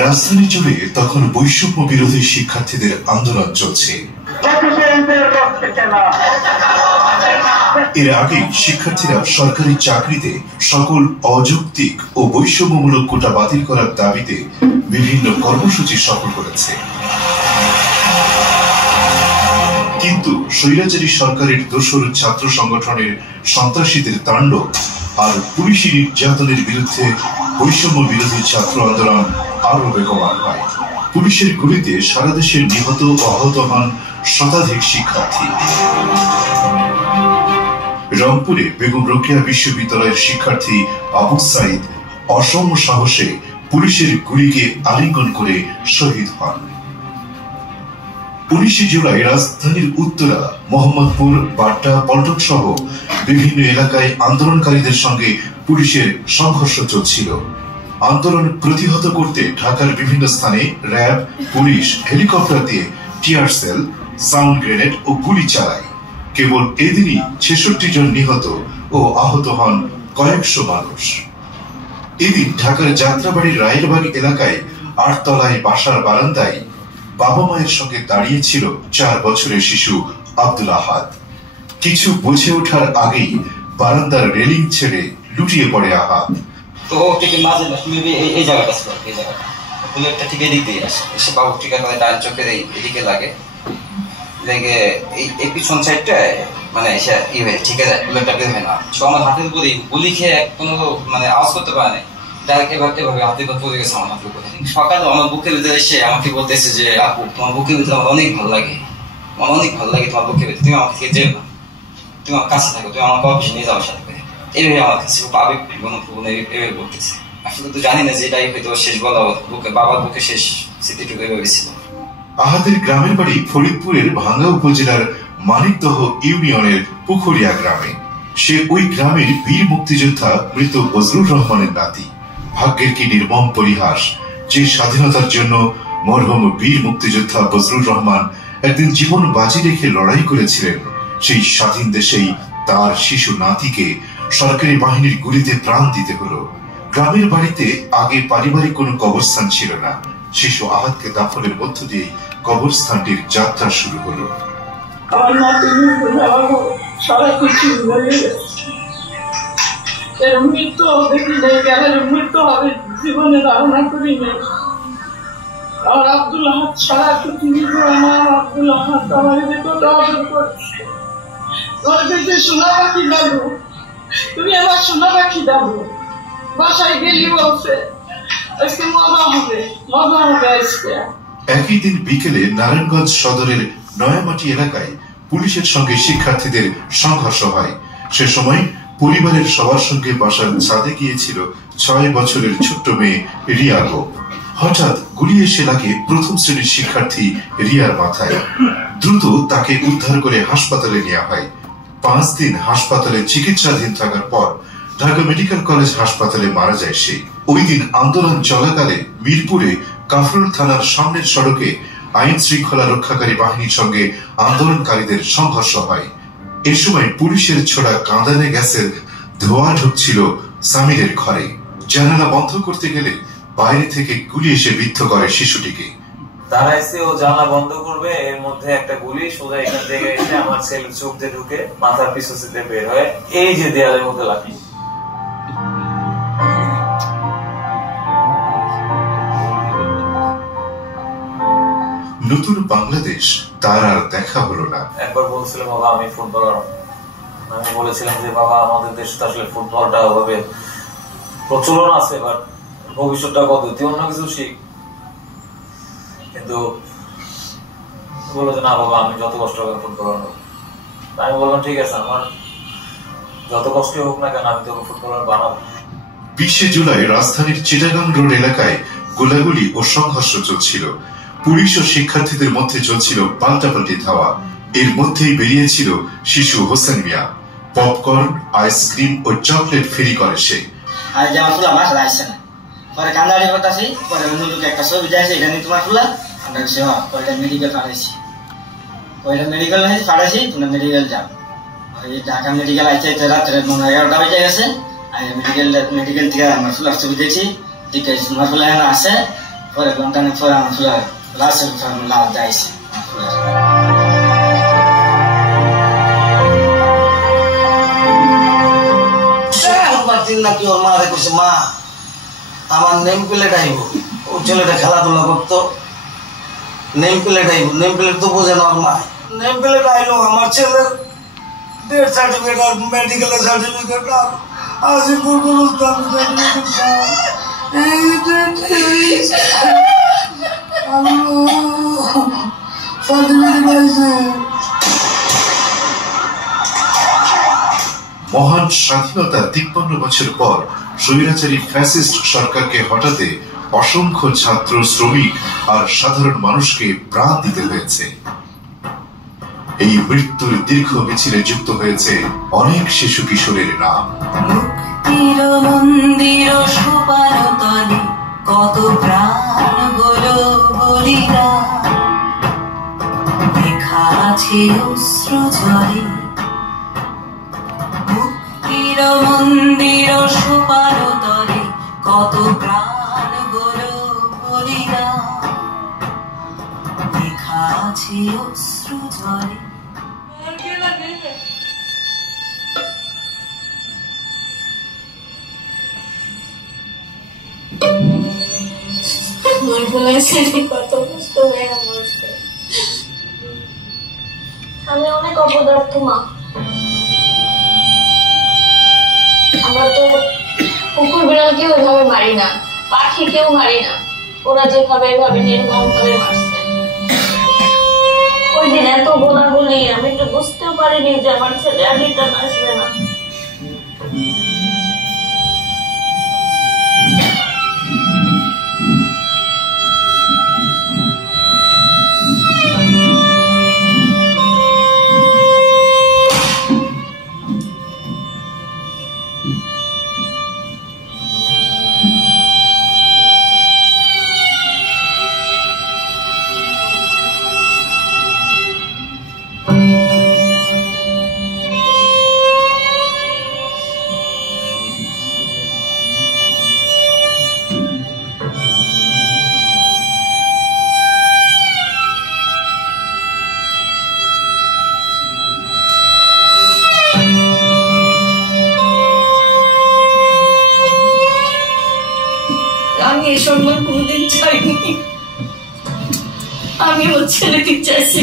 রাজধানী জুড়ে তখন বৈষম্য বিরোধী শিক্ষার্থীদের আন্দোলন চলছে। এর আগে শিক্ষার্থীরা সরকারি চাকরিতে সকল অযৌক্তিক ও বৈষম্যমূলক কোটা বাতিল করার দাবিতে বিভিন্ন কর্মসূচি সফল করেছে। কিন্তু স্বৈরাচারী সরকারের দোসর ছাত্র সংগঠনের সন্ত্রাসীদের তাণ্ডব আর পুলিশি নির্যাতনের বিরুদ্ধে বৈষম্য বিরোধী ছাত্র আন্দোলন আরো বেগবান হয়। পুলিশের গুলিতে সারা দেশের নিহত ও আহত হন শতাধিক শিক্ষার্থী। রংপুরে বেগম রোকেয়া বিশ্ববিদ্যালয়ের শিক্ষার্থী আবু সাইদ অসম সাহসে পুলিশের গুলিকে আলিঙ্গন করে শহীদ হন। 19 জুলাই রাজধানীর উত্তরা, মোহাম্মদপুর, বাড্ডা, পল্টন সহ বিভিন্ন এলাকায় আন্দোলনকারীদের সঙ্গে পুলিশের সংঘর্ষ চলছিল। আন্দোলন প্রতিহত করতে ঢাকার বিভিন্ন স্থানে র্যাব, পুলিশ হেলিকপ্টার দিয়ে টিয়ার সেল, সাউন্ড গ্রেনেড ও গুলি চালায়। কেবল এদিনই 66 জন নিহত ও আহত হন কয়েকশো মানুষ। এদিন ঢাকার যাত্রাবাড়ির রায়েরবাগ এলাকায় 8 তলায় বাসার বারান্দায় বাবা মায়ের সঙ্গে দাঁড়িয়েছিল 4 বছরের শিশু আব্দুল আহাদ। কিছু বুঝে ওঠার আগেই বারান্দার রেলিং ছেড়ে লুটিয়ে পড়ে আহাদ। তো ঠিক মাঝে এই জায়গাটা ছিল, এই জায়গাটা বুলেটটা ঠিক এদিক দিয়ে আসে, এসে বাবু ঠিক আছে ডান চোখের এদিকে লাগে, লেগে এই পিছন সাইডটায় মানে এসে ঠিক আছে বুলেটটা বের হয় না। সো আমার হাতের উপরেই গুলি খেয়ে কোনো মানে আওয়াজ করতে পারে না, ডাইরেক্ট এভাবে হাতের উপর পড়ে গেছে আমার হাতের উপরে। সকালে আমার বুকের ভিতরে এসে আমাকে বলতেছে যে আপু তোমার বুকের ভিতরে আমার অনেক ভালো লাগে, আমার অনেক ভালো লাগে তোমার বুকের ভিতরে, তুমি আমার থেকে যেও না, তুমি আমার কাছে থাকো, তুমি আমাকে অফিসে নিয়ে যাওয়ার সাথে করে। এইভাবে আমার কাছে খুব আবেগ এভাবে বলতেছে। আসলে তো জানি না যে এটাই হয়তো শেষ বলা, বুকে বাবার বুকে শেষ স্মৃতিটুকু এভাবে ছিল। আহাদের গ্রামের বাড়ি ফরিদপুরের ভাঙ্গা উপজেলার মানিকদহ ইউনিয়নের পুখুরিয়া গ্রামে। সে ওই গ্রামের বীর মুক্তিযোদ্ধা মৃত বজলুর রহমানের নাতি। ভাগ্যের কি নির্মম পরিহাস যে স্বাধীনতার জন্য মরহুম বীর মুক্তিযোদ্ধা বজলুর রহমান একদিন জীবন বাজি রেখে লড়াই করেছিলেন, সেই স্বাধীন দেশেই তার শিশু নাতিকে সরকারি বাহিনীর গুলিতে প্রাণ দিতে হলো। গ্রামের বাড়িতে আগে পারিবারিক কোনো কবরস্থান ছিল না। শিশু আহাদকে দাফনের মধ্য দিয়ে কবরস্থানটির যাত্রা শুরু হলো। আমার সারা কিছু এর মৃত্যু দেখি নেই, জ্ঞানের মৃত্যু হবে জীবনে ধারণা করি নেই। আর আব্দুল আহাদ সারা পৃথিবী আমার আব্দুল আহাদ আমার কত আদর করছে। তোর কাছে সোনা পাখি দাদু, তুমি আমার সোনা পাখি দাদু। বাসায় গেলি বলছে আজকে মজা হবে, মজা হবে আজকে। একই দিন বিকেলে নারায়ণগঞ্জ সদরের নয়ামাটি এলাকায় পুলিশের সঙ্গে শিক্ষার্থীদের সংঘর্ষ হয়। সে সময় পরিবারের সবার সঙ্গে বাসার ছাদে গিয়েছিল 6 বছরের ছোট্ট মেয়ে রিয়া গোপ। হঠাৎ গুলি এসে লাগে প্রথম শ্রেণীর শিক্ষার্থী রিয়ার মাথায়। দ্রুত তাকে উদ্ধার করে হাসপাতালে নেওয়া হয়। 5 দিন হাসপাতালে চিকিৎসাধীন থাকার পর ঢাকা মেডিকেল কলেজ হাসপাতালে মারা যায় সে। ওই দিন আন্দোলন চলাকালে মিরপুরে কাফরুল থানার সামনের সড়কে আইন শৃঙ্খলা রক্ষাকারী বাহিনীর সঙ্গে আন্দোলনকারীদের সংঘর্ষ হয়। এ সময় পুলিশের ছোড়া কাঁদানে গ্যাসের ধোঁয়া ঢুকছিল সামিরের ঘরে। জানালা বন্ধ করতে গেলে বাইরে থেকে গুলি এসে বিদ্ধ করে শিশুটিকে। তারা এসে ও জানলা বন্ধ করবে, এর মধ্যে একটা গুলি সোজা এখান থেকে এসে আমার ছেলের চোখ দিয়ে ঢুকে মাথার পিছু থেকে বের হয়ে এই যে দেয়ালের মধ্যে লাগে। নতুন বাংলাদেশ তার আর দেখা হলো না। একবার বলছিলাম বাবা আমি ফুটবলার, আমি বলেছিলাম যে বাবা আমাদের দেশে তো আসলে ফুটবলটা ওভাবে প্রচলন আছে, বাট ভবিষ্যৎটা কত তুই অন্য কিছু শিখ। কিন্তু বললো যে না বাবা আমি যত কষ্ট হবে ফুটবলার হবো। আমি বললাম ঠিক আছে, আমার যত কষ্ট হোক না কেন আমি তোকে ফুটবলার বানাবো। 20 জুলাই রাজধানীর চিটাগাং রোড এলাকায় গোলাগুলি ও সংঘর্ষ চলছিল। পুলিশ ও শিক্ষার্থীদের মধ্যে চলছিল পাল্টাপাল্টি ধাওয়া। এর মধ্যেই বেরিয়েছিল শিশু হোসেন মিয়া। পপকর্ন, আইসক্রিম ও চকলেট ফ্রি করে সে। পরে কান্দাড়ি করতেছি, পরে অন্য লোক একটা ছবি দিয়েছে, এটা নিয়ে তোমার ফুলা আমরা কয়টা মেডিকেল পাঠাইছি, কয়টা মেডিকেল পাঠাইছি, তোমরা মেডিকেল যাও। ঢাকা মেডিকেল আইতে রাত্রে 11টা বেজে গেছে। মেডিকেল থেকে আমার ফুলার ছবি দেখছি দেখে আমার ফুলা এখন আছে পরে ঘন্টানে পরে আমার ফুলা লাস্টের লাভ যাইছে নাকি ওর মা দেখছে মা আমার নেম প্লেট আইব ও ছেলেটা খেলাধুলা করতো নেম প্লেট আইব নেম প্লেট তো বোঝে না ওর মা নেম প্লেট আইলো আমার ছেলের ডেথ সার্টিফিকেট আর মেডিকেলের সার্টিফিকেট আর আজিপুর গুরুস্থান মহান স্বাধীনতার 53 বছর পর স্বৈরাচারী ফ্যাসিস্ট সরকারকে হটাতে অসংখ্য ছাত্র, শ্রমিক আর সাধারণ মানুষকে প্রাণ দিতে হয়েছে। এই মৃত্যুর দীর্ঘ মিছিলে যুক্ত হয়েছে অনেক শিশু কিশোরের নাম। মুক্তির মন্দির সোপান তলে কত প্রাণ গুলো বলিদান লেখা আছে অশ্রু জলে। মুক্তির মন্দির সোপান তলে কত প্রাণ গুলো বলিদান লেখা আছে অশ্রু জলে। আমার বলে কত কষ্ট হয়ে মরছে। আমি অনেক অপদার্থ মা। আমরা তো কুকুর বিড়ালকে ওইভাবে মারি না, পাখিকেও মারি না, ওরা যেভাবে এভাবে নির্মম ভাবে মারছে। ওই দিন এত গোলাগুলি আমি তো বুঝতেও পারিনি যে আমার ছেলে আর রিটার্ন আসবে না। আমি এই সম্মান কোনোদিন চাইনি। আমি ওর ছেলেকে চাইছি।